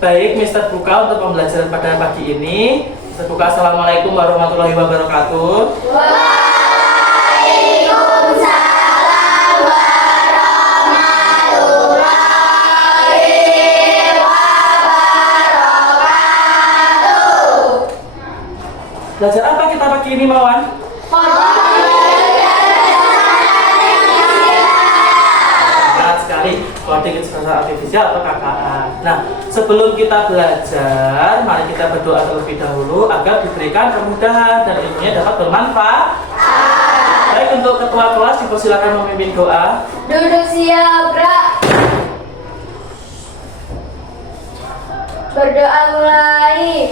Baik, Mister Buka untuk pembelajaran pada pagi ini. Mister Buka, Assalamualaikum warahmatullahi wabarakatuh. Waalaikumsalam warahmatullahi wabarakatuh. Belajar apa kita pagi ini, Mawan? Coding kecerdasan artifisial atau KKA. Nah, sebelum kita belajar, mari kita berdoa terlebih dahulu agar diberikan kemudahan dan ilmunya dapat bermanfaat. Baik, untuk ketua kelas dipersilakan memimpin doa. Duduk siap, Bra. Berdoa mulai.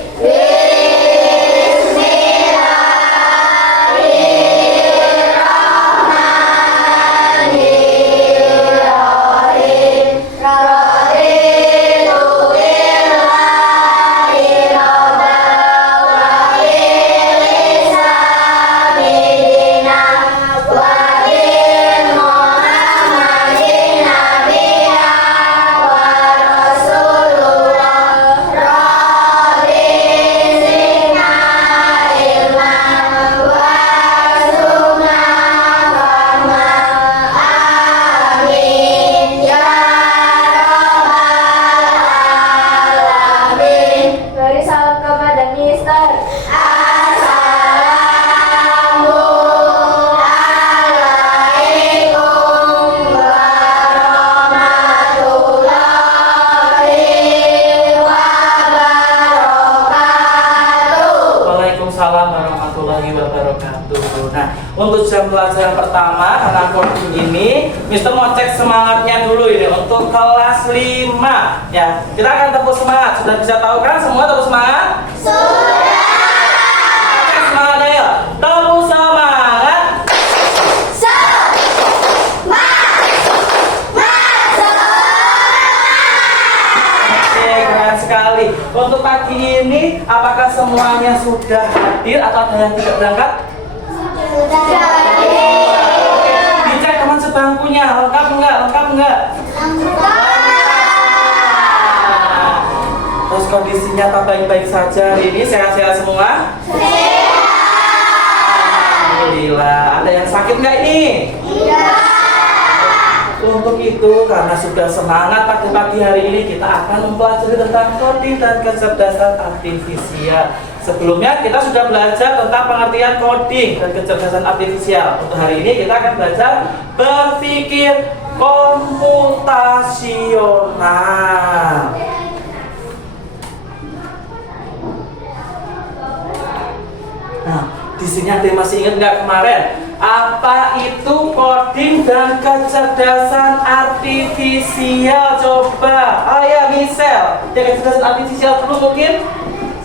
Untuk jam pelajaran pertama karena coding ini, Mister mau cek semangatnya dulu ini untuk kelas 5 ya. Kita akan tepuk semangat. Sudah bisa tahu kan semua tepuk semangat? Sudah. Cek semangatnya ya. Tepuk semangat. Oke, keren sekali. Untuk pagi ini, apakah semuanya sudah hadir atau ada yang tidak berangkat? Dicek teman sebangkunya, lengkap enggak? Lengkap enggak? Terus kondisinya tak baik-baik saja hari ini, sehat-sehat semua? Alhamdulillah. Ada yang sakit nggak ini? Untuk itu, karena sudah semangat pada pagi hari ini, kita akan mempelajari tentang coding dan kecerdasan artifisial. Sebelumnya kita sudah belajar tentang pengertian coding dan kecerdasan artifisial. Untuk hari ini kita akan belajar berpikir komputasional. Nah, di sini ada yang masih ingat nggak kemarin? Apa itu coding dan kecerdasan artifisial? Coba, ayo Michelle, kecerdasan artifisial dulu mungkin.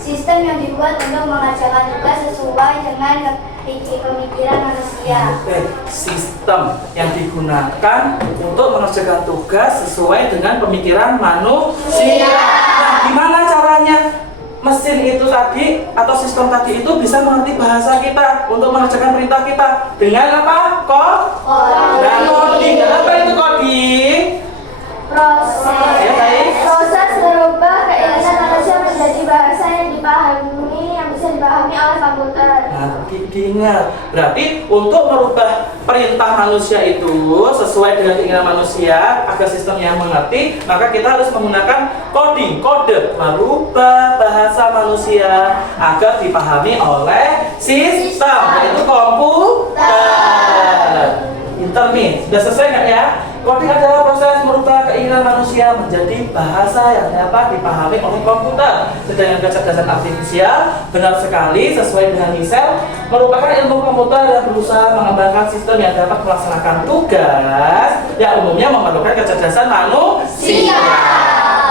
Sistem yang dibuat untuk mengerjakan tugas sesuai dengan pemikiran manusia. Sistem yang digunakan untuk mengerjakan tugas sesuai dengan pemikiran manusia. Nah, gimana caranya mesin itu tadi atau sistem tadi itu bisa mengerti bahasa kita untuk mengerjakan perintah kita dengan apa? Coding. Dan apa itu coding? Proses. Ya, baik. Proses merubah keinginan manusia menjadi bahasa yang bisa dipahami oleh komputer. Nah, diingat. Berarti untuk merubah perintah manusia itu sesuai dengan keinginan manusia agar sistemnya mengerti, maka kita harus menggunakan coding, kode, merubah bahasa manusia agar dipahami oleh sistem, yaitu komputer. Pinter nih, sudah selesai nggak ya? Coding adalah proses merubah keinginan manusia menjadi bahasa yang dapat dipahami oleh komputer. Sedangkan kecerdasan artifisial benar sekali sesuai dengan Michelle merupakan ilmu komputer yang berusaha mengembangkan sistem yang dapat melaksanakan tugas yang umumnya memerlukan kecerdasan manusia.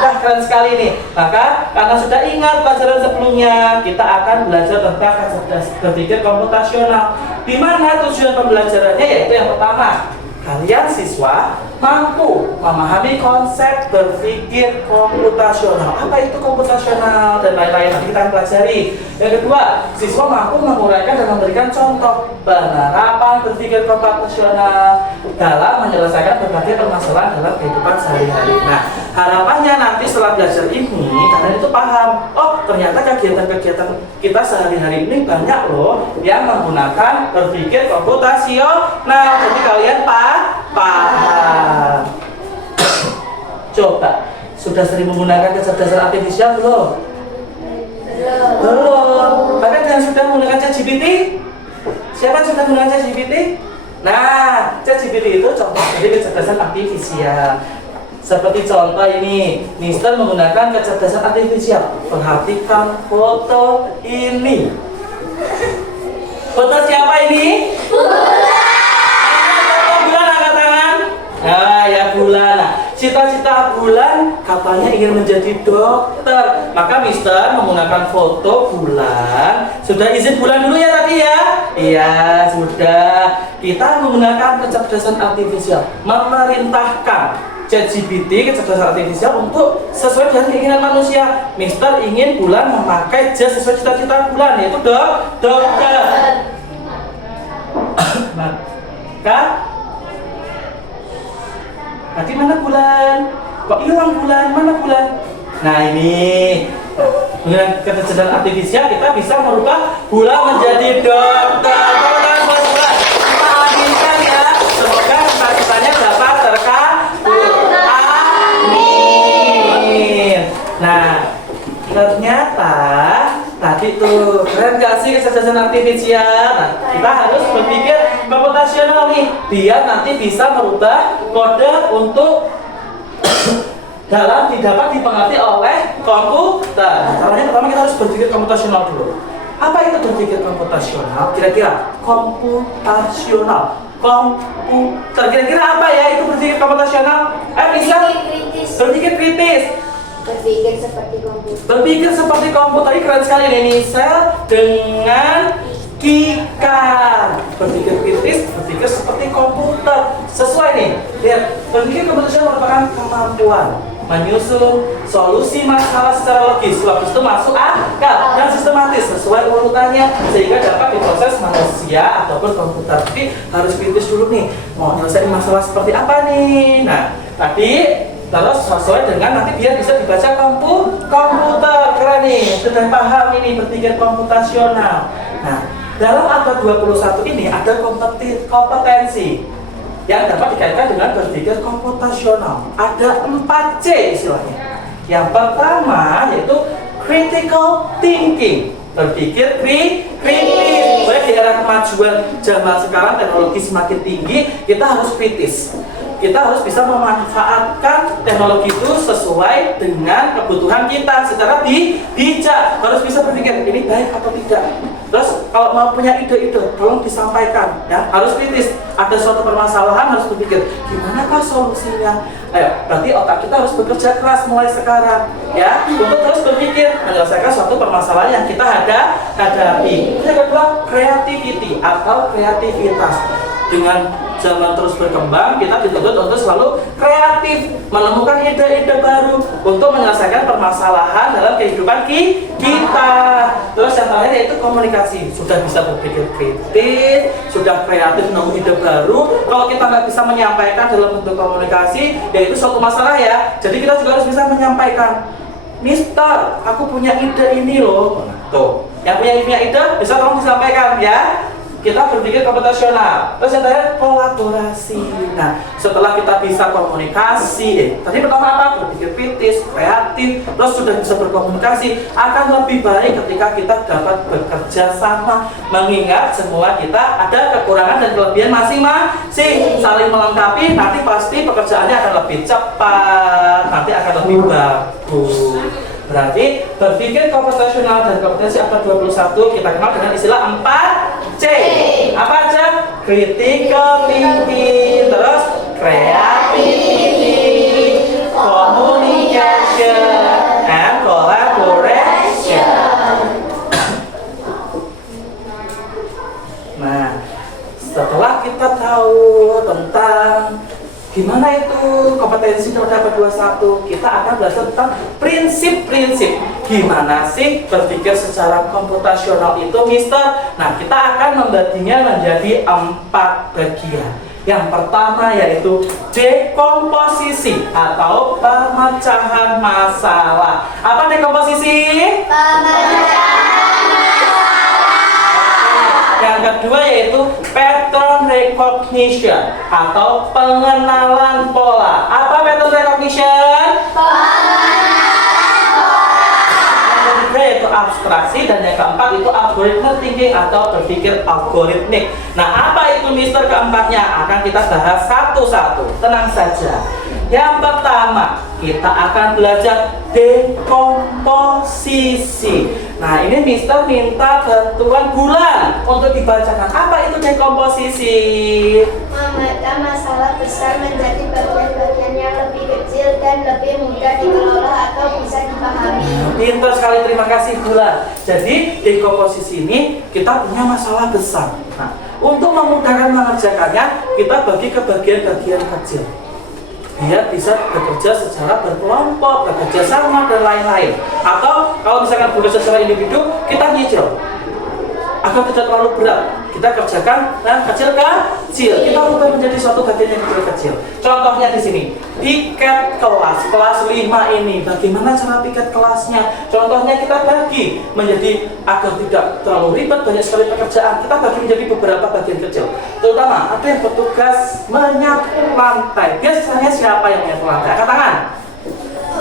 Nah, keren sekali nih. Maka karena sudah ingat pelajaran sebelumnya, kita akan belajar tentang kecerdasan berpikir komputasional. Di mana tujuan pembelajarannya yaitu yang pertama, kalian siswa mampu memahami konsep berpikir komputasional. Apa itu komputasional dan lain-lain nanti kita akan pelajari. Yang kedua, siswa mampu menguraikan dan memberikan contoh penerapan berpikir komputasional dalam menyelesaikan berbagai permasalahan dalam kehidupan sehari-hari. Nah, harapannya nanti setelah belajar ini kalian itu paham, oh ternyata kegiatan-kegiatan kita sehari-hari ini banyak loh yang menggunakan berpikir komputasional. Jadi kalian paham. Coba, sudah sering menggunakan kecerdasan artifisial belum? Belum. Kalian yang sudah menggunakan ChatGPT? Siapa yang sudah menggunakan ChatGPT? Nah, ChatGPT itu contoh dari kecerdasan artifisial. Seperti contoh ini, Mister menggunakan kecerdasan artifisial. Perhatikan foto ini. Foto siapa ini? Bulan, angkat tangan. Nah, ya Bulan. Nah, cita-cita Bulan katanya ingin menjadi dokter. Maka Mister menggunakan foto Bulan. Sudah izin Bulan dulu ya tadi ya? Iya, sudah. Kita menggunakan kecerdasan artifisial, memerintahkan ChatGPT, kecerdasan artifisial untuk sesuai dengan keinginan manusia. Mister ingin Bulan memakai jas sesuai cita-cita Bulan, yaitu dokter. Maka tadi mana Bulan? Kok hilang Bulan? Mana Bulan? Nah ini dengan kecerdasan artifisial kita bisa merubah Bulan menjadi dokter. Aminkan ya. Semoga cita-citanya dapat terkabul. Amin. Nah ternyata tadi tuh keren gak sih kecerdasan artifisial? Nah, kita harus berpikir komputasional nih, biar nanti bisa merubah kode untuk dalam dapat dipengerti oleh komputer. Caranya pertama kita harus berpikir komputasional dulu. Apa itu berpikir komputasional? Kira-kira komputasional, komputer. Kira-kira apa ya itu berpikir komputasional? Bisa berpikir kritis. Berpikir seperti komputer. Berpikir seperti komputer. Ini keren sekali nih Nisel dengan Kika. Berpikir kritis, berpikir seperti komputer. Sesuai nih. Lihat, berpikir komputasional merupakan kemampuan menyusun solusi masalah secara logis. Logis itu masuk akal dan sistematis sesuai urutannya sehingga dapat diproses manusia ataupun komputer. Tapi harus kritis dulu nih. Mau menyelesaikan masalah seperti apa nih? Nah, tadi terus sesuai dengan nanti biar bisa dibaca komputer. Keren nih, sudah paham ini berpikir komputasional. Nah, dalam abad 21 ini ada kompetensi yang dapat dikaitkan dengan berpikir komputasional. Ada 4C istilahnya. Yang pertama yaitu critical thinking, berpikir kritis. Baik di era kemajuan zaman sekarang teknologi semakin tinggi, kita harus kritis. Kita harus bisa memanfaatkan teknologi itu sesuai dengan kebutuhan kita secara bijak. Harus bisa berpikir ini baik atau tidak. Terus kalau mau punya ide-ide, tolong disampaikan ya. Harus kritis. Ada suatu permasalahan harus berpikir gimana kah solusinya. Ayo, berarti otak kita harus bekerja keras mulai sekarang ya untuk terus berpikir menyelesaikan suatu permasalahan yang kita hadapi. Yang kedua, creativity atau kreativitas. Dengan zaman terus berkembang, kita dituntut untuk selalu kreatif, menemukan ide-ide baru untuk menyelesaikan permasalahan dalam kehidupan kita. Terus yang terakhir yaitu komunikasi. Sudah bisa berpikir kritis, sudah kreatif nemu ide baru. Kalau kita nggak bisa menyampaikan dalam bentuk komunikasi, yaitu suatu masalah ya. Jadi kita juga harus bisa menyampaikan, Mister, aku punya ide ini loh. Tuh, yang punya ide bisa tolong disampaikan ya. Kita berpikir komputasional. Terus yang terakhir kolaborasi. Nah, setelah kita bisa komunikasi, tadi pertama apa? Berpikir kritis, kreatif, terus sudah bisa berkomunikasi, akan lebih baik ketika kita dapat bekerja sama. Mengingat semua kita ada kekurangan dan kelebihan masing-masing, saling melengkapi. Nanti pasti pekerjaannya akan lebih cepat, nanti akan lebih bagus. Berarti berpikir komputasional dan kompetensi abad 21 kita kenal dengan istilah 4C. Apa aja? Critical thinking, terus creativity, communication, and collaboration. Nah, setelah kita tahu tentang Gimana itu kompetensi roda kedua 1? Kita akan belajar tentang prinsip-prinsip. Gimana sih berpikir secara komputasional itu, Mister? Nah, kita akan membaginya menjadi 4 bagian. Yang pertama yaitu dekomposisi atau pemecahan masalah. Apa dekomposisi? Yang kedua yaitu pattern recognition atau pengenalan pola. Apa pattern recognition? Yang ketiga yaitu abstraksi, dan yang keempat itu algorithm thinking atau berpikir algoritmik. Nah, apa itu Mister keempatnya? Akan kita bahas satu-satu. Tenang saja. Yang pertama, kita akan belajar dekomposisi. Nah, ini Mister minta bantuan Bulan untuk dibacakan. Apa itu dekomposisi? Memecah masalah besar menjadi bagian-bagian yang lebih kecil dan lebih mudah dikelola atau bisa dipahami. Pintar sekali, terima kasih Bulan. Jadi dekomposisi ini kita punya masalah besar. Nah, untuk memudahkan mengerjakannya, kita bagi ke bagian-bagian kecil. Dia bisa bekerja secara berkelompok, bekerja sama, dan lain-lain. Atau kalau misalkan bekerja secara individu, kita nyicil agar tidak terlalu berat. Kita kerjakan dan kecil-kecil. Kita ubah menjadi suatu bagian yang kecil-kecil. Contohnya di sini, piket kelas 5 ini. Bagaimana cara piket kelasnya? Contohnya kita bagi menjadi, agar tidak terlalu ribet, banyak sekali pekerjaan. Kita bagi menjadi beberapa bagian kecil. Terutama ada yang bertugas menyapu lantai. Biasanya siapa yang menyapu lantai? Angkat tangan.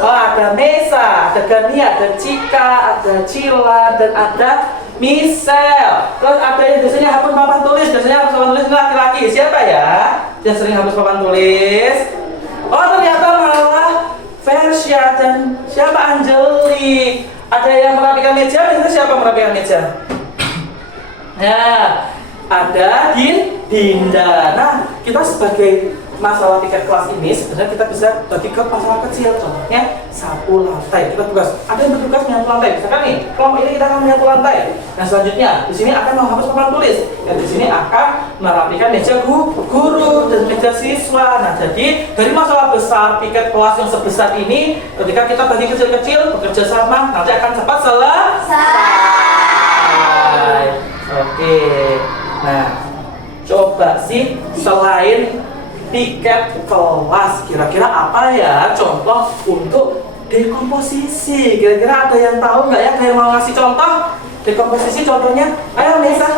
Oh, ada Nesa, ada Gania, ada Cika, ada Cila, dan ada Michelle. Terus ada yang biasanya hapus papan tulis. Biasanya hapus papan tulis laki-laki. Siapa ya yang sering hapus papan tulis? Oh, ternyata malah Versya dan siapa? Angeli. Ada yang merapikan meja. Biasanya siapa merapikan meja? Ya, ada Dinda. Nah, kita sebagai masalah piket kelas ini sebenarnya kita bisa bagi ke masalah kecil. Contohnya sapu lantai. Kita tugas. Ada yang bertugas menyapu lantai. Misalkan nih, kelompok ini kita akan menyapu lantai. Nah, selanjutnya di sini akan menghapus papan tulis. Dan di sini akan merapikan meja guru dan meja siswa. Nah, jadi dari masalah besar piket kelas yang sebesar ini, ketika kita bagi kecil-kecil bekerja sama, nanti akan cepat selesai. Oke. Nah, coba sih selain piket kelas, kira-kira apa ya contoh untuk dekomposisi? Kira-kira ada yang tahu nggak ya? Kayak mau ngasih contoh dekomposisi contohnya? Ayo Nesa.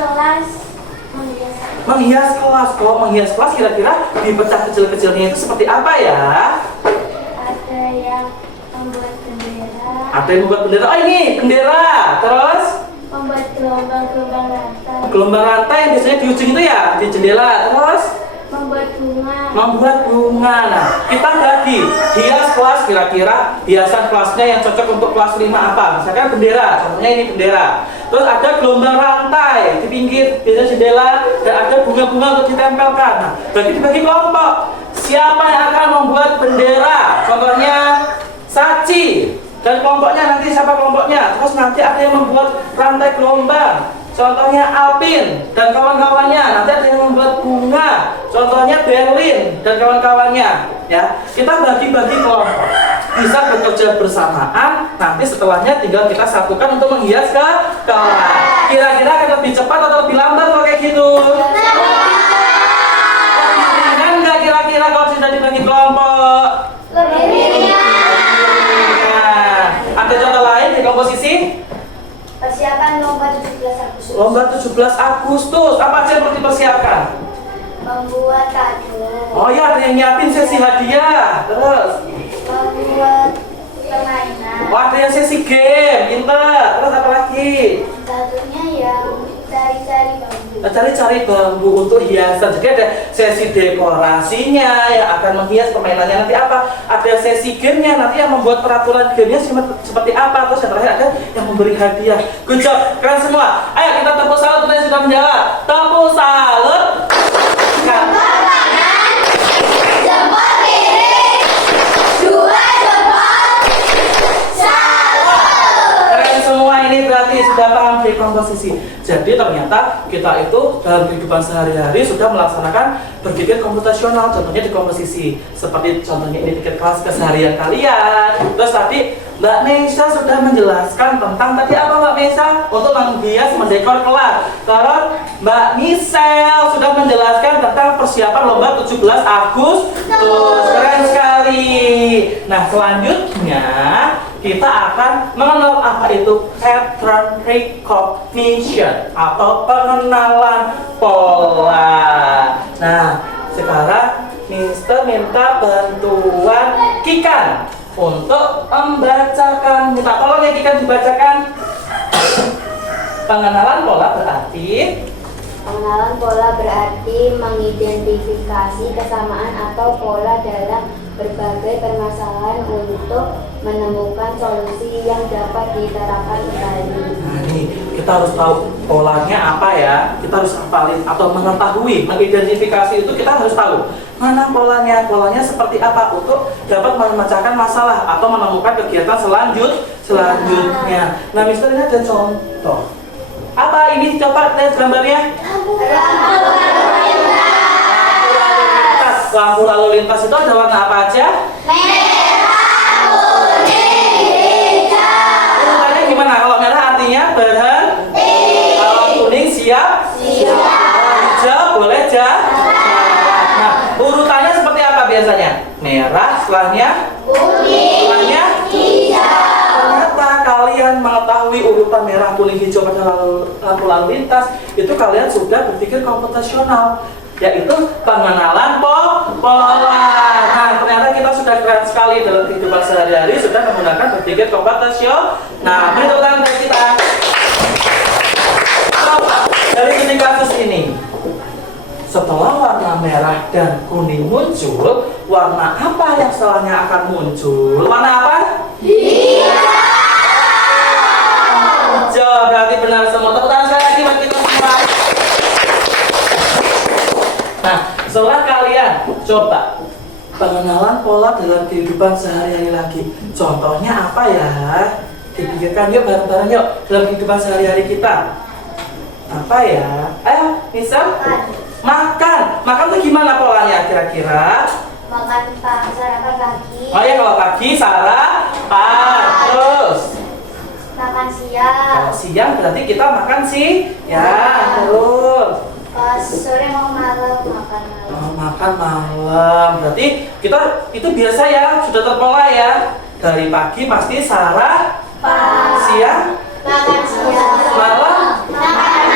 Menghias kelas. Kalau menghias kelas kira-kira dipecah kecil-kecilnya itu seperti apa ya? Ada yang membuat bendera. Ada yang membuat bendera. Oh, ini bendera. Terus Membuat gelombang-gelombang rantai. gelombang rantai yang biasanya di ujung itu ya, di jendela. Terus membuat bunga. Nah, kita bagi hias kelas, kira-kira hiasan kelasnya yang cocok untuk kelas 5 apa? Misalkan bendera, contohnya ini bendera. Terus ada gelombang rantai di pinggir biasanya jendela, dan ada bunga-bunga untuk ditempelkan. Nah, dibagi kelompok. Siapa yang akan membuat bendera? Contohnya Saci. Dan kelompoknya nanti siapa kelompoknya? Terus nanti ada yang membuat rantai gelombang. Contohnya Alpin dan kawan-kawannya. Nanti ada yang membuat bunga. Contohnya Berlin dan kawan-kawannya. Ya, kita bagi-bagi kelompok. Bisa bekerja bersamaan. Nanti setelahnya tinggal kita satukan untuk menghias ke kelas. Kira-kira akan lebih cepat atau lebih lambat kalau kayak gitu? Lebih ringan nggak kira-kira kalau sudah dibagi kelompok? Lebih ringan. Ada contoh lain di komposisi? Persiapan lomba 17 Agustus. Lomba 17 Agustus. Apa aja yang perlu dipersiapkan? Membuat kado. Oh ya, ada yang nyiapin sesi hadiah. Terus? Membuat permainan. Wah, ada yang sesi game. Pinter. Terus apa lagi? Satunya yang cari-cari bambu. Cari-cari bambu untuk hiasan. Jadi ada sesi dekorasinya yang akan menghias permainannya nanti apa. Ada sesi gamenya nanti yang membuat peraturan gamenya seperti apa. Terus yang terakhir ada yang memberi hadiah. Good job, keren semua. Ayo kita tepuk salut untuk yang sudah menjawab. Tepuk salut. Jempol kanan, jempol kiri, 2 jempol, salut. Keren semua, ini berarti sudah paham dekomposisi. komposisi. Jadi ternyata kita itu dalam kehidupan sehari-hari sudah melaksanakan berpikir komputasional, contohnya di komposisi. Seperti contohnya ini tiket kelas keseharian kalian. Terus tadi Mbak Meisa sudah menjelaskan tentang tadi apa Mbak Meisa? Untuk menghias, mendekor kelas. Terus Mbak Michelle sudah menjelaskan tentang persiapan lomba 17 Agustus. Keren sekali. Nah, selanjutnya kita akan mengenal apa itu pattern recognition atau pengenalan pola. Nah, sekarang Mister minta bantuan Kikan untuk membacakan. Minta tolong ya Kikan dibacakan. Pengenalan pola berarti mengidentifikasi kesamaan atau pola dalam berbagai permasalahan untuk menemukan solusi yang dapat diterapkan kembali. Nah nih, kita harus tahu polanya apa ya. Kita harus hafalin atau mengetahui, mengidentifikasi itu kita harus tahu mana polanya seperti apa untuk dapat memecahkan masalah atau menemukan kegiatan selanjutnya. Nah, Mister ini ada contoh. Apa ini? Coba lihat gambarnya. Lampu lalu lintas itu ada warna apa aja? Merah, kuning, hijau. Urutannya gimana? Kalau merah artinya berhenti. Kalau kuning siap. Kalau hijau boleh jalan. Nah, urutannya seperti apa biasanya? Merah, setelahnya Kuning, setelahnya hijau. ternyata kalian mengetahui urutan merah, kuning, hijau pada lampu lalu lintas itu kalian sudah berpikir komputasional, yaitu pengenalan pola. Nah, ternyata kita sudah keren sekali dalam kehidupan sehari-hari sudah menggunakan berpikir komputasional. Nah, beri tepuk tangan untuk kita. Coba dari studi kasus ini, setelah warna merah dan kuning muncul, warna apa yang setelahnya akan muncul? Warna apa? Hijau. Berarti benar semua. Tepuk tangan sekali lagi buat kita semua. Nah, setelah kalian coba pengenalan pola dalam kehidupan sehari-hari lagi. Contohnya apa ya? Dipikirkan yuk bareng-bareng yuk dalam kehidupan sehari-hari kita. Apa ya? Ayo, misal makan tuh gimana polanya kira-kira? Makan sarapan pagi. Oh ya, kalau pagi sarapan. Terus Makan siang. kalau siang berarti kita makan sih. Ya, terus Sore mau malam makan malam. oh, makan malam. Berarti kita itu biasa ya, sudah terpola ya. Dari pagi pasti sarapan. Siang, Makan siang. malam. Makan malam.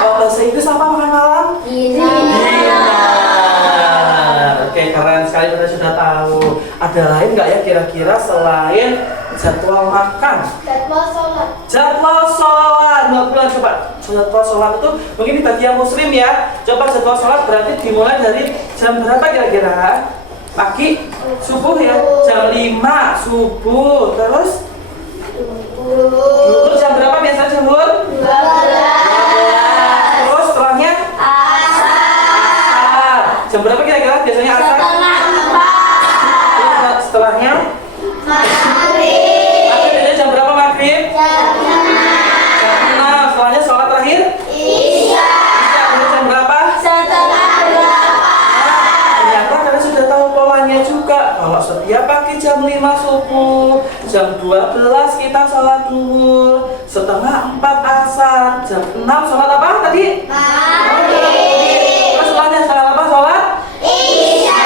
Oh, bahasa Inggris apa makan malam? Dinner. Oke, keren sekali kita sudah tahu. Ada lain nggak ya kira-kira selain jadwal makan? Jadwal sholat. Jadwal sholat. Coba jadwal sholat itu mungkin di bagi yang muslim ya. Coba jadwal sholat berarti dimulai dari jam berapa kira-kira? Pagi, subuh ya, jam 5 subuh. Terus dulu jam berapa biasa jemur? 12. Terus setelahnya asar. Jam berapa kira-kira biasanya asar? Terus setelahnya Maghrib. maghrib, jam berapa maghrib? Jam 6. Jam 6. Setelahnya sholat terakhir? Isya. Jam berapa? Setelah 8. Ternyata kalian sudah tahu polanya juga. Kalau setiap pagi jam 5 subuh, jam 12 kita sholat duhur, setengah 4 asar, jam 6 sholat apa tadi? Maghrib. Terus setelahnya sholat apa? Sholat? Isya.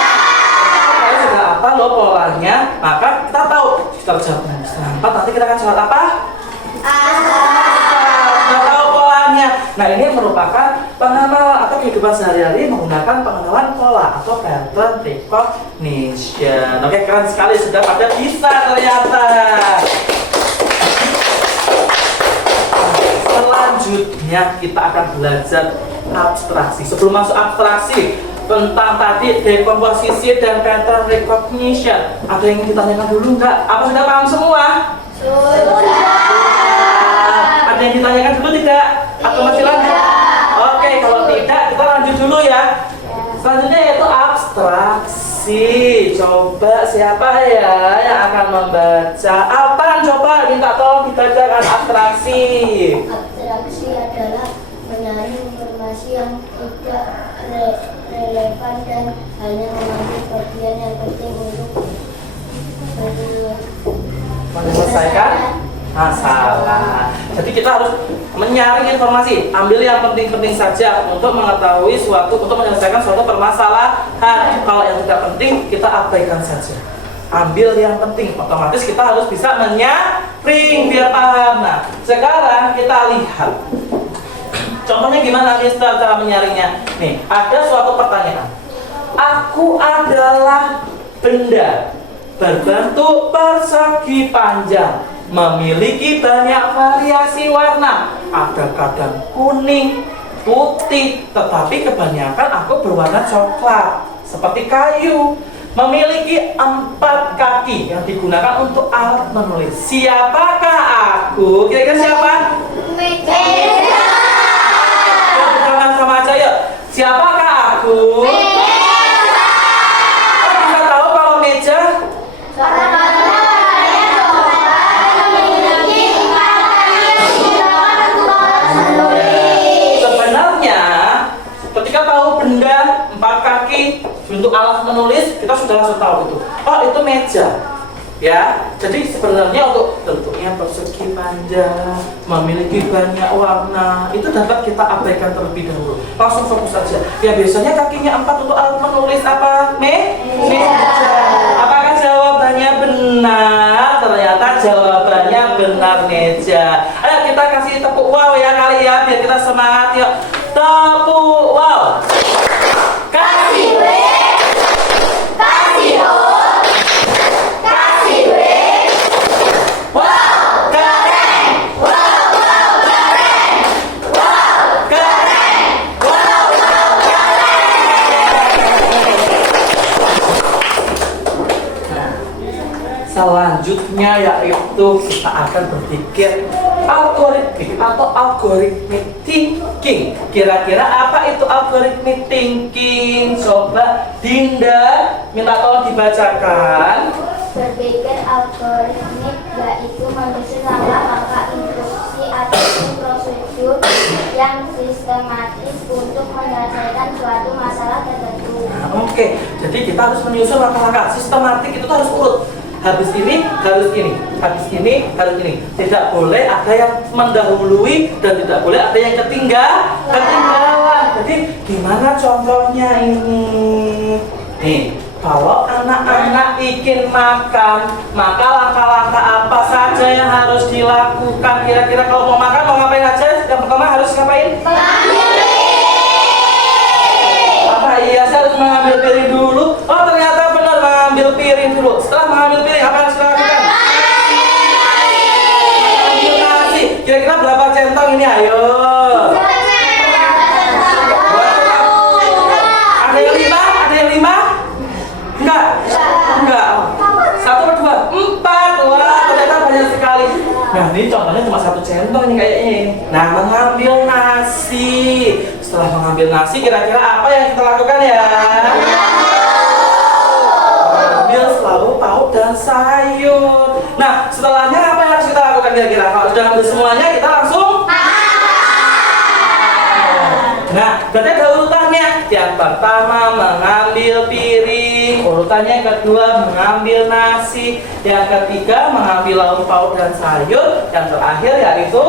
Kalian sudah apa loh polanya? Maka kita tahu sekitar jam 4 nanti kita akan sholat apa? Sudah tahu polanya. Nah, ini merupakan pengenalan atau kehidupan sehari-hari menggunakan pengenalan pola atau pattern recognition. Oke, keren sekali sudah pada bisa ternyata. Selanjutnya kita akan belajar abstraksi. Sebelum masuk abstraksi tentang tadi dekomposisi dan pattern recognition, ada yang ingin ditanyakan dulu nggak? Apa sudah paham semua? Ada yang ditanyakan dulu tidak? Atau masih lanjut? Oke, kalau tidak kita lanjut dulu ya. Selanjutnya yaitu abstraksi. abstraksi. Coba siapa ya yang akan membaca? Apaan coba? Minta tolong dibacakan abstraksi. Abstraksi adalah menyaring informasi yang tidak relevan dan hanya mengambil bagian yang penting untuk menyelesaikan masalah. Jadi kita harus menyaring informasi, ambil yang penting-penting saja untuk mengetahui untuk menyelesaikan suatu permasalahan. Kalau yang tidak penting kita abaikan saja. Ambil yang penting, otomatis kita harus bisa menyaring biar paham. Nah, sekarang kita lihat. Contohnya gimana Mister cara menyaringnya? Nih, ada suatu pertanyaan. Aku adalah benda berbentuk persegi panjang, memiliki banyak variasi warna. Ada kadang kuning, putih, tetapi kebanyakan aku berwarna coklat, seperti kayu. Memiliki 4 kaki yang digunakan untuk alat menulis. Siapakah aku? Kira-kira siapa? meja. Sama aja yuk. Siapakah aku? Kok bisa tahu kalau meja? Sebenarnya ketika tahu benda 4 kaki untuk alat menulis, kita sudah langsung tahu itu. Oh, itu meja. Ya, jadi sebenarnya untuk bentuknya persegi panjang, memiliki banyak warna, itu dapat kita abaikan terlebih dahulu. Langsung fokus saja. Ya, biasanya kakinya 4 untuk alat menulis apa? Meja. Apakah jawabannya benar? Ternyata jawabannya benar, meja. Ayo kita kasih tepuk wow ya kali ya, biar kita semangat yuk. Tepuk wow. Kasih W. Kasih O. Selanjutnya yaitu kita akan berpikir algoritmik atau algorithmic thinking. Kira-kira apa itu algorithmic thinking? Coba Dinda minta tolong dibacakan. Berpikir algoritmik yaitu menyusun langkah-langkah instruksi atau prosedur yang sistematis untuk menyelesaikan suatu masalah tertentu. Oke, jadi kita harus menyusun langkah-langkah sistematik, itu harus urut. Habis ini, harus ini, habis ini, harus ini. Tidak boleh ada yang mendahului dan tidak boleh ada yang ketinggalan. Jadi gimana contohnya ini? Nih, kalau anak-anak ingin makan, maka langkah-langkah apa saja yang harus dilakukan? Kira-kira kalau mau makan, mau ngapain aja? Yang pertama harus ngapain? Apa iya, saya harus mengambil piring dulu? Oh, ternyata benar, mengambil piring dulu. Setelah mengambil piring, apa yang harus dilakukan? Mengambil nasi. Kira-kira berapa centong ini? Ayo. Ada yang 5? Ada yang 5? Enggak? Enggak. 1 atau 2? 4. Wah, ternyata banyak sekali. Nah, ini contohnya cuma 1 centong nih kayaknya. Nah, mengambil nasi. Setelah mengambil nasi, kira-kira apa yang kita lakukan ya? Mengambil selalu pauk dan sayur. Nah, setelahnya apa yang harus kita lakukan kira-kira? Kalau sudah ambil semuanya, kita langsung nah, berarti ada urutannya. Yang pertama mengambil piring, urutannya yang kedua mengambil nasi, yang ketiga mengambil lauk pauk dan sayur, yang terakhir yaitu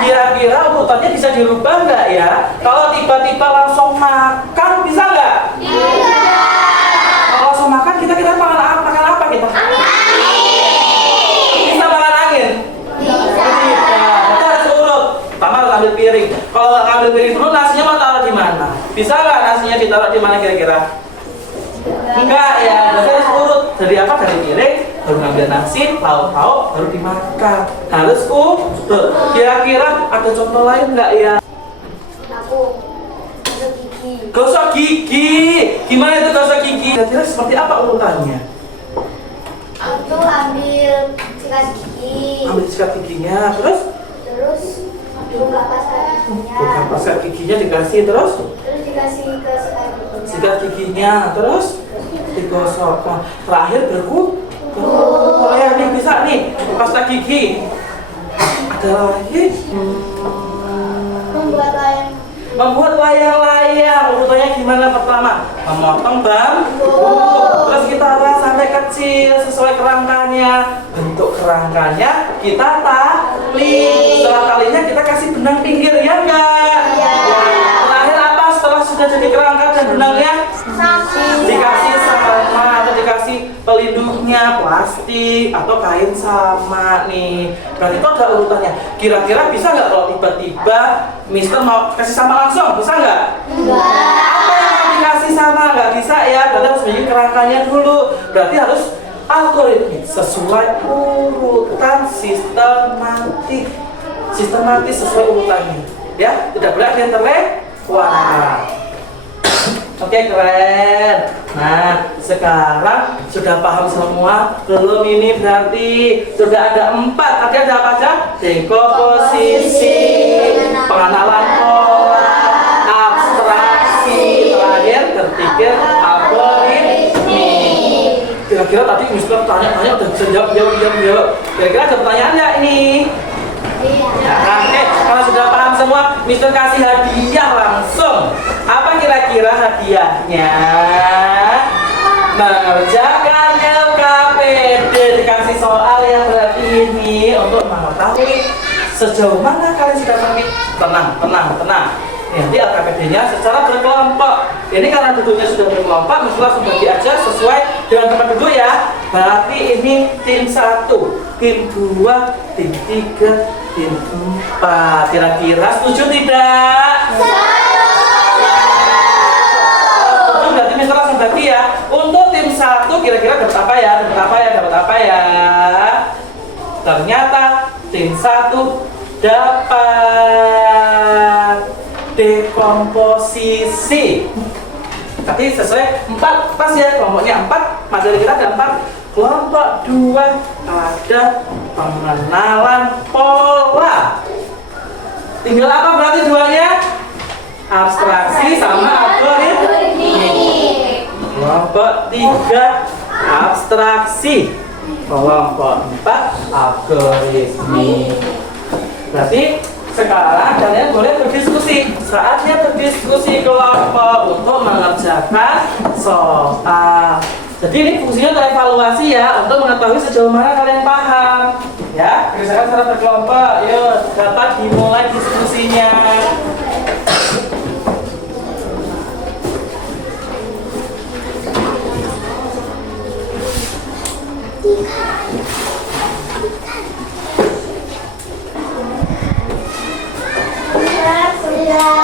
kira-kira urutannya bisa dirubah nggak ya? Kalau tiba-tiba langsung makan bisa nggak? Bisa. Kalau langsung makan kita makan apa kita? Angin. Bisa makan angin? Bisa. Kita harus urut. Pertama harus ambil piring. Kalau nggak ambil piring dulu, nasinya mau taruh di mana? Bisa nggak nasinya ditaruh di mana kira-kira? Enggak ya, berarti harus urut. Dari apa? Dari piring, baru ngambil nasi, lauk-lauk, baru dimakan. Harus urut. Kira-kira ada contoh lain nggak ya? Aku gosok gigi. Gosok gigi. Gimana itu gosok gigi? Kira-kira seperti apa urutannya? Aku ambil sikat gigi. Ambil sikat giginya, terus Buka pasar giginya. buka sikat giginya dikasih terus Terus dikasih ke sikat gigi. sikat giginya, terus digosok. Nah, terakhir berkumpul ya nih, bisa nih pasta gigi. Ada lagi membuat layang-layang. Urutannya gimana? Pertama, memotong bambu, terus kita ras sampai kecil sesuai kerangkanya. Bentuk kerangkanya kita tali. Setelah talinya kita kasih benang pinggir, ya enggak? Ya. Terakhir apa setelah sudah jadi kerangka dan benangnya? Dikasih sama atau dikasih pelindungnya, plastik atau kain sama nih. Berarti itu ada urutannya. Kira-kira bisa nggak kalau tiba-tiba Mister mau kasih sama langsung? Bisa nggak? Apa yang mau dikasih sama? Nggak bisa ya. Berarti harus bikin kerangkanya dulu. Berarti harus algoritmik sesuai urutan sistematis sesuai urutannya. Ya, tidak boleh ada yang terlewat. Oke, keren. Nah, sekarang sudah paham semua? Belum ini berarti sudah ada 4. Tadi ada apa aja? Dekomposisi, pengenalan pola, abstraksi, terakhir berpikir algoritmik. Kira-kira tadi Mister tanya-tanya udah bisa jawab. Kira-kira ada pertanyaan nggak ini? Ya, oke, kalau sudah paham semua, Mister kasih hadiah langsung. Apa kira-kira hadiahnya? Mengerjakan LKPD, dikasih soal yang berat ini untuk mengetahui sejauh mana kalian sudah sampai. Tenang. Nanti LKPD-nya secara berkelompok. Ini karena duduknya sudah berkelompok, Mister langsung bagi aja sesuai dengan tempat duduk ya. Berarti ini tim 1, tim 2, tim 3, tim 4. Kira-kira setuju tidak? Berarti Mister langsung bagi ya. Untuk tim 1 kira-kira dapat apa ya? Ternyata tim 1 dapat dekomposisi. Tapi sesuai 4 pas ya, kelompoknya 4, materi kita ada 4. Kelompok 2 ada pengenalan pola. Tinggal apa berarti duanya? Abstraksi sama algoritmik. Kelompok 3 abstraksi, kelompok 4 algoritmik. Berarti sekarang kalian boleh berdiskusi. Saatnya berdiskusi kelompok untuk mengerjakan soal. Jadi ini fungsinya untuk evaluasi ya, untuk mengetahui sejauh mana kalian paham. Ya, kerjakan secara berkelompok. Yuk, dapat dimulai diskusinya.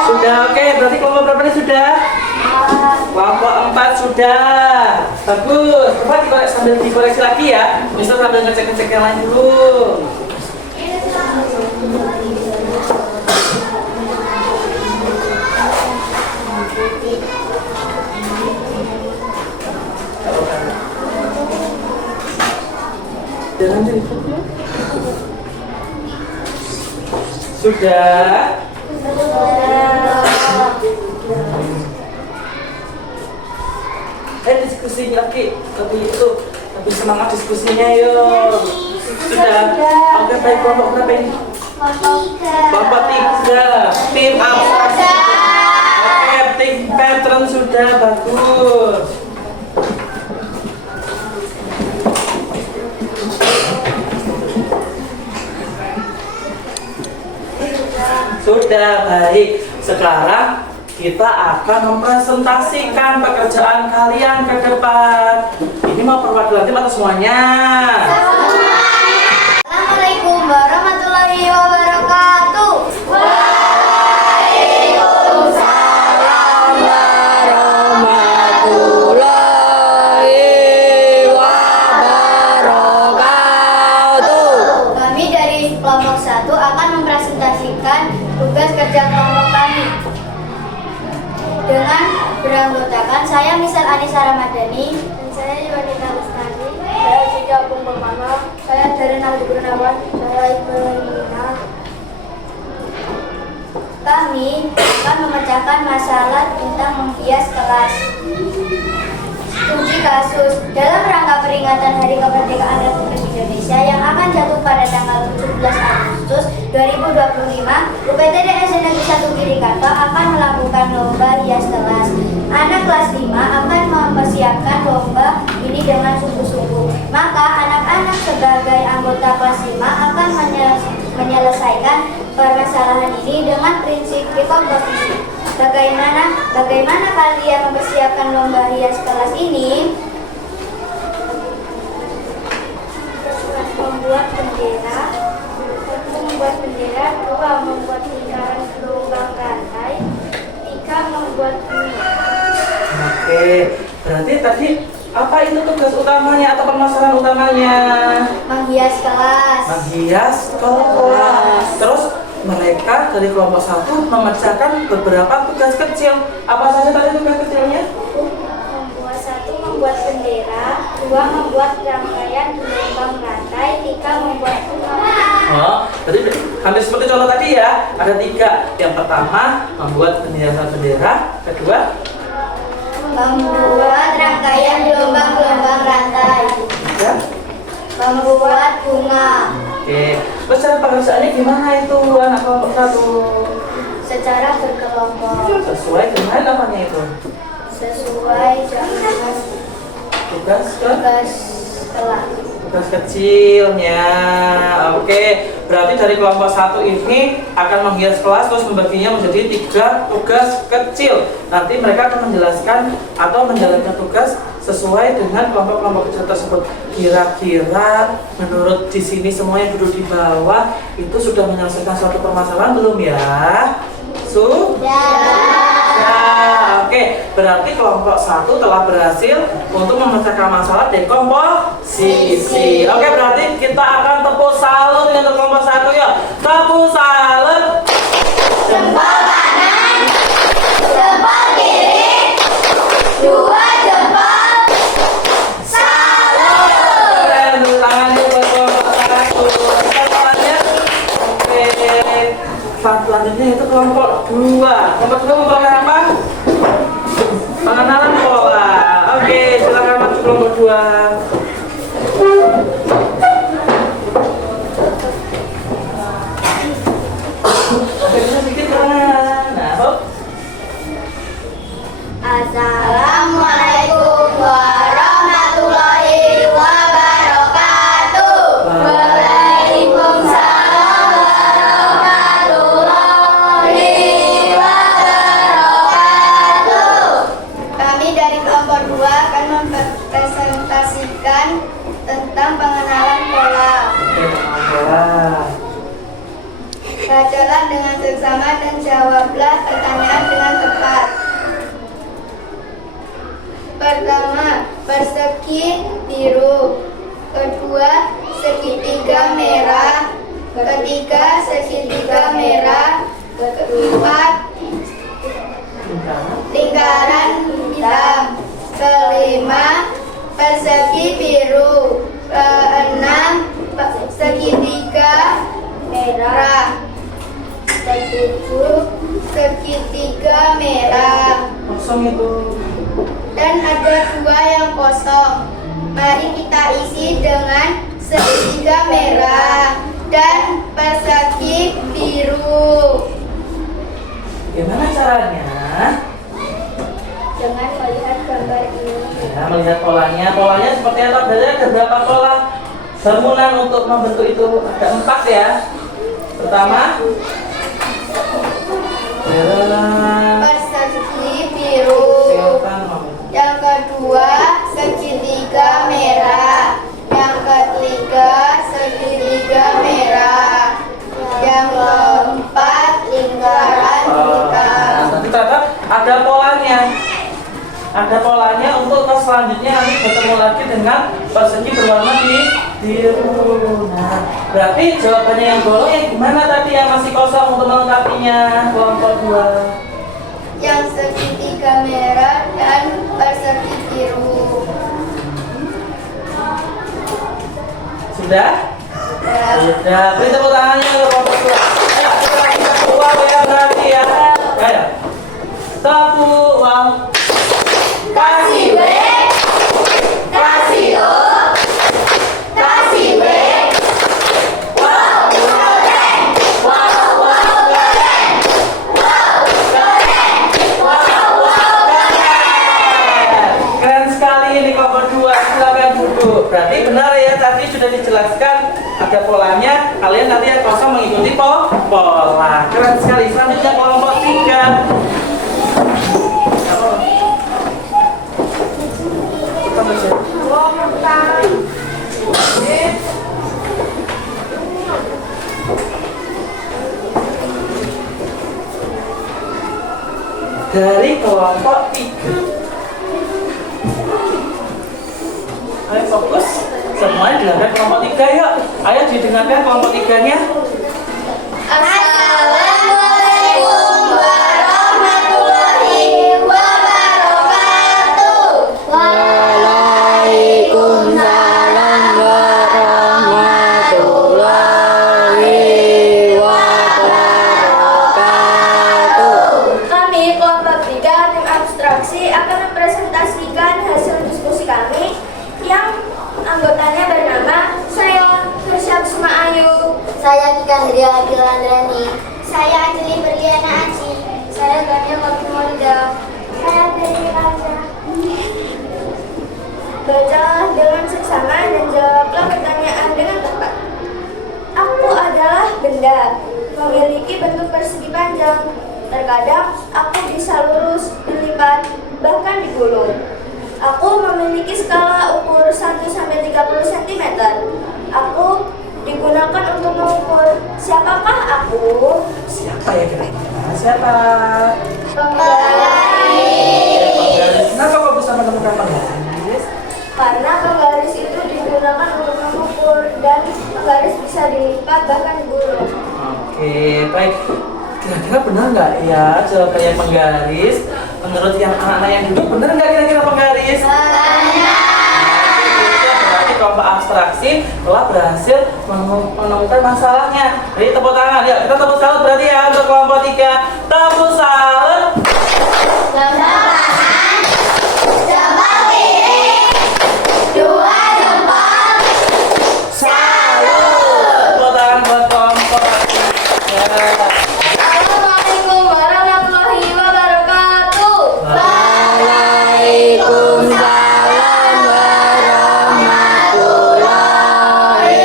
Sudah, oke. Berarti kelompok berapa nih sudah? Kelompok 4 sudah. Bagus. Coba dikorek, sambil dikoreksi lagi ya. Mister sambil ngecek-ngecek yang lain dulu. Jangan cerita ya. Sudah. Diskusi lagi, lebih semangat diskusinya yuk. Sudah. Oke, baik, kelompok berapa ini? Kelompok 3, tim abstraksi. Oke, tim pattern sudah bagus. Sudah baik. Sekarang kita akan mempresentasikan pekerjaan kalian ke depan. Ini mau perwakilan tim atau semuanya? Assalamualaikum warahmatullahi wabarakatuh. Waalaikumsalam warahmatullahi wabarakatuh. Kami dari kelompok 1 akan mempresentasikan tugas kerja kelompok kami. Dengan beranggotakan saya Misal Anissa Ramadhani dan saya Yuwanita Lestari, saya Cici Agung Permana, saya Darren Aldi Gunawan, saya Iqbal Lina. Kami akan memecahkan masalah tentang menghias kelas. Studi kasus dalam rangka peringatan Hari Kemerdekaan Republik Indonesia yang akan jatuh pada tanggal 17 Agustus 2025, UPTD SDN Negeri 1 Girikanto akan melakukan lomba hias kelas. Anak kelas 5 akan mempersiapkan lomba ini dengan sungguh-sungguh. Maka anak-anak sebagai anggota kelas 5 akan menyelesaikan permasalahan ini dengan prinsip kompetisi. Bagaimana kalian mempersiapkan lomba hias kelas ini? Membuat bendera, dua membuat lingkaran gelombang rantai, tiga membuat bunga. Oke, berarti tadi apa itu tugas utamanya atau permasalahan utamanya? Menghias kelas. Menghias kelas. Terus mereka dari kelompok 1 memecahkan beberapa tugas kecil. Apa saja tadi tugas kecilnya? Membuat bendera, 2 membuat rangkaian gelombang rantai, 3 membuat bunga. Oh, berarti hampir seperti contoh tadi ya. Ada 3. Yang pertama membuat bendera, kedua membuat rangkaian gelombang rantai, ya, membuat bunga. Oke, terus cara pengerjaannya gimana itu anak kelompok 1? Secara berkelompok Sesuai dengan namanya itu. sesuai dengan Tugas tugas kelas. tugas kecilnya. Oke, berarti dari kelompok 1 ini akan menghias kelas terus membaginya menjadi 3 tugas kecil. Nanti mereka akan menjelaskan atau menjalankan tugas sesuai dengan kelompok-kelompok kecil tersebut. Kira-kira menurut di sini semua yang duduk di bawah itu sudah menyelesaikan suatu permasalahan belum ya? Ya, oke. Berarti kelompok 1 telah berhasil untuk memecahkan masalah dari komposisi. Oke, berarti kita akan tepuk salut untuk kelompok 1 ya. Tepuk salut. Jempol kanan, jempol kiri, 2 jempol. Salut. Keren, tepuk tangan buat kelompok 1. Tangannya. Oke. Selanjutnya itu kelompok 2. Kelompok 2 memperoleh apa? Pengenalan pola. Oke, silakan masuk kelompok 2. Oke, bisa sedikit pengenalan. Nah, Bob. Assalamualaikum warahmatullahi wabarakatuh. Waalaikumsalam warahmatullahi wabarakatuh. Kami dari kelompok 2 akan mempresentasikan tentang pengenalan pola. Oke, pola. Bacalah dengan seksama dan jawablah pertanyaan dengan tepat. Pertama, persegi biru. Kedua, segitiga merah. Ketiga, segitiga merah. Keempat, lingkaran hitam. Kelima, persegi biru. Keenam, segitiga merah. Ketujuh, segitiga merah. Kosong itu. Dan ada 2 yang kosong. Mari kita isi dengan segitiga merah dan persegi biru. Gimana caranya? Dengan melihat gambar ini. Ya, melihat polanya. Polanya seperti apa? Berarti ada berapa pola bangunan untuk membentuk itu? Ada 4 ya. Pertama, persegi biru. Yang kedua, segitiga merah. Yang ketiga, segitiga merah. Yang keempat, lingkaran hitam. Nanti ternyata ada polanya. Ada polanya untuk tes selanjutnya nanti bertemu lagi dengan persegi berwarna biru. Nah, berarti jawabannya yang bolong yang gimana tadi yang masih kosong untuk melengkapinya kelompok 2? Yang segitiga merah dan persegi biru. Sudah? Ya. Sudah. Beri tepuk tangannya untuk kelompok 2. Ayo, kita lagi keluar ya berarti ya. Bu. Berarti benar ya, tadi sudah dijelaskan ada polanya. Kalian nanti yang kosong mengikuti pola. Keren sekali. Selanjutnya kelompok 3. Apa? Kita baca. Dari kelompok 3. Ayo fokus. Semuanya dilakukan kelompok 3 yuk. Ayo didengarkan kelompok 3-nya. Assalamualaikum warahmatullahi wabarakatuh. Waalaikumsalam warahmatullahi wabarakatuh. Kami kelompok 3 tim abstraksi akan mempresentasikan hasil diskusi kami yang anggotanya bernama saya Firsyam Suma Ayu, saya Kika Andrea Agilandrani, saya Anjeli Berliana Aji, saya Gania Kopi Molida, saya Dewi Raja. Bacalah dengan seksama dan jawablah pertanyaan dengan tepat. Aku adalah benda, memiliki bentuk persegi panjang. Terkadang aku bisa lurus, dilipat, bahkan digulung. Aku memiliki skala ukur 1-30 cm. Aku digunakan untuk mengukur. Siapakah aku? Siapa ya kira-kira? Siapa? Penggaris. Kenapa kok bisa menemukan penggaris? Karena penggaris itu digunakan untuk mengukur dan penggaris bisa dilipat bahkan digulung. Oke, baik. Kira-kira benar nggak ya jawabannya penggaris? Menurut yang anak-anak yang duduk, benar nggak kira-kira penggaris? Berarti kelompok abstraksi telah berhasil menemukan masalahnya. Jadi tepuk tangan, ya kita tepuk salut berarti ya untuk kelompok 3. Tepuk salut. Jempol kiri, 2 jempol. Salut. Tepuk tangan buat kelompok 3. Assalamualaikum warahmatullahi wabarakatuh. Waalaikumsalam warahmatullahi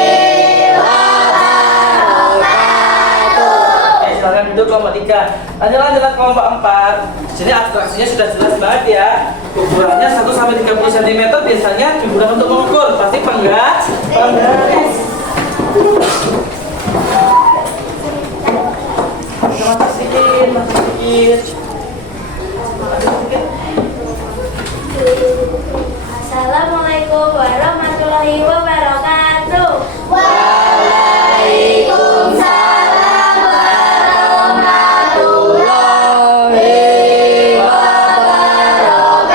wabarakatuh. Silakan duduk kelompok 3. Lanjut kelompok 4. Jadi abstraksinya sudah jelas banget ya. Ukurannya 1-30 cm biasanya digunakan untuk mengukur. Pasti penggaris. Mata sedikit. Assalamualaikum warahmatullahi wabarakatuh. Waalaikumsalam warahmatullahi wabarakatuh.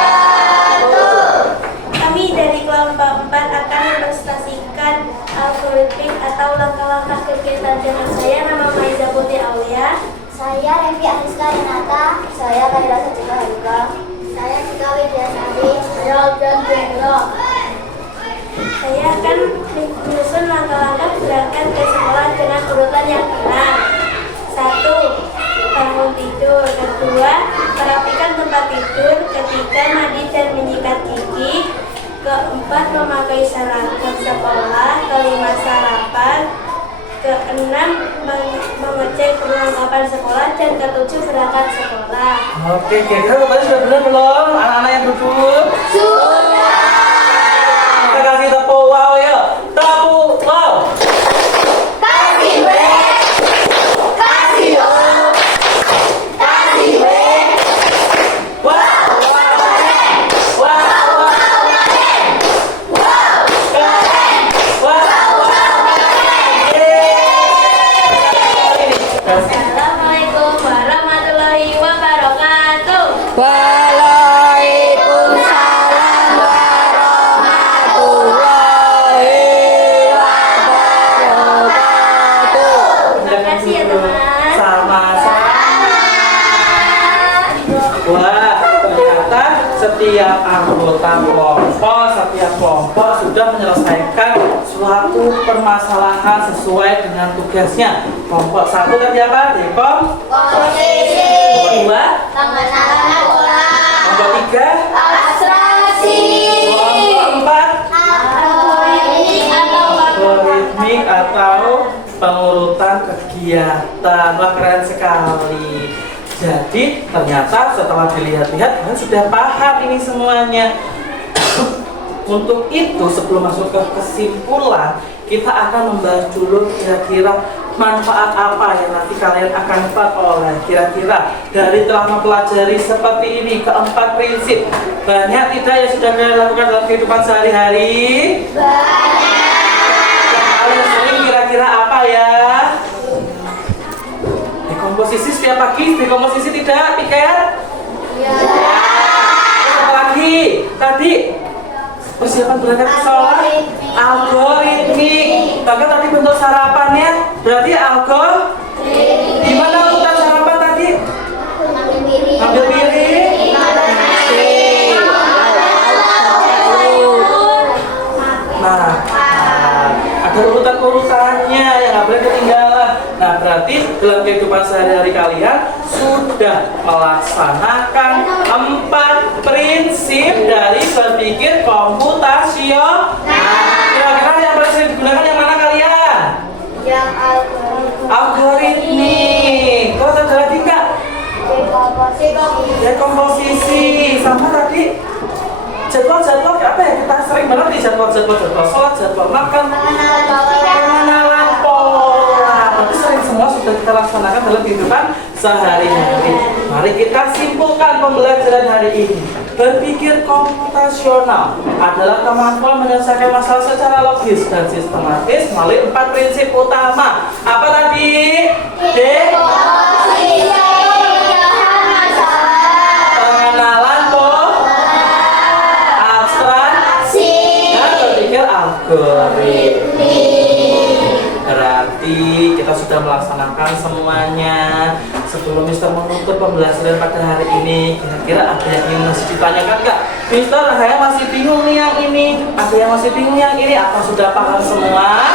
Kami dari kelompok 4 akan mempresentasikan algoritmik atau langkah-langkah kegiatan channel saya. Nama Maiza Putri Aulia. Saya Revi Aniska Renata. Saya Kaira Sajika Harika. Saya Cika Widyasari. Saya Aldan Bendro. Saya akan menyusun langkah-langkah berangkat ke sekolah dengan urutan yang benar. 1. Bangun tidur. 2. Merapikan tempat tidur. 3. Mandi dan menyikat gigi. 4. Memakai seragam sekolah. 5. Sarapan. 6. Mengecek perlengkapan sekolah. Dan 7. Berangkat sekolah. Oke, kira-kira tadi sudah benar belum? Anak-anak yang duduk? Sudah. Kita kasih tepuk wow ya. Tepuk wow. Kasih W. Kasih O. Kasih W. Wow. Assalamualaikum warahmatullahi wabarakatuh. Waalaikumsalam warahmatullahi wabarakatuh. Terima kasih ya teman. Sama-sama. Wah, ternyata setiap anggota kelompok sudah menyelesaikan suatu permasalahan sesuai dengan tugasnya. Kelompok 1 tadi apa? Dekom. Posisi. Kelompok 2. Pengenalan pola. Kelompok 3. Abstraksi. Kelompok 4. kegiatan. Wah, keren sekali. Jadi ternyata setelah dilihat-lihat kalian sudah paham ini semuanya. Untuk itu sebelum masuk ke kesimpulan, kita akan membahas dulu kira-kira manfaat apa yang nanti kalian akan peroleh. Kira-kira dari telah mempelajari seperti ini keempat prinsip, banyak tidak yang sudah kalian lakukan dalam kehidupan sehari-hari? Yang paling sering kira-kira apa ya? Dekomposisi setiap pagi, dekomposisi tidak, piket? Ya. Apa lagi? Tadi persiapan berangkat ke sekolah, algoritmik. Bahkan tadi bentuk sarapannya berarti gimana urutan sarapan tadi? Ambil piring. Nah, ada urutan-urutannya yang nggak boleh ketinggalan. Nah, berarti dalam kehidupan sehari-hari kalian sudah melaksanakan 4 prinsip dari berpikir komputasional. Kira-kira yang paling sering digunakan yang mana kalian? Yang Algoritmik. Terus ada lagi nggak? Dekomposisi. Sama tadi jadwal apa ya, kita sering banget nih jadwal sholat, jadwal makan, pengenalan pola. Berarti sering semua sudah kita laksanakan dalam kehidupan sehari-hari. Mari kita simpulkan pembelajaran hari ini. Berpikir komputasional adalah kemampuan menyelesaikan masalah secara logis dan sistematis melalui 4 prinsip utama. Apa tadi? Pengenalan abstraksi dan berpikir algoritmik. Berarti kita sudah melaksanakan semuanya. Sebelum Mister menutup pembelajaran pada hari ini, kira-kira ada yang ingin masih ditanyakan nggak? Mister, saya masih bingung nih yang ini. Ada yang masih bingung yang ini? Apa sudah paham semua?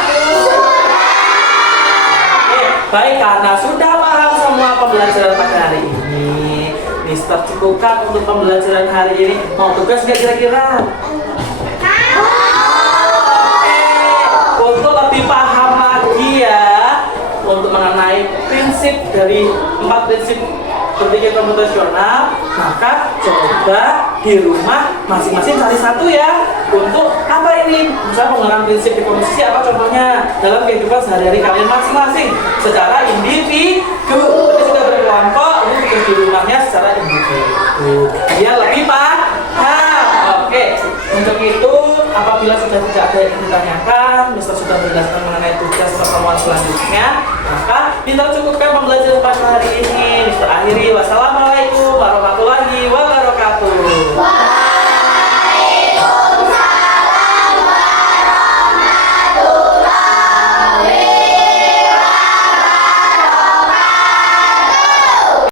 Oke, baik, karena sudah paham semua pembelajaran pada hari ini, Mister cukupkan untuk pembelajaran hari ini. Mau tugas nggak kira-kira? Untuk lebih paham lagi ya, untuk mengenai prinsip dari 4 prinsip berpikir komputasional, maka coba di rumah masing-masing cari satu ya. Untuk apa ini? Misalnya penggunaan prinsip dekomposisi apa contohnya dalam kehidupan sehari-hari kalian masing-masing secara individu. Tapi sudah berkelompok, ini tugas di rumahnya secara individu. Dia lebih paham. Oke, untuk itu apabila sudah tidak ada yang ditanyakan, Mister sudah menjelaskan mengenai tugas pertemuan selanjutnya, maka kita cukupkan pembelajaran pada hari ini. Mister akhiri, wassalamualaikum.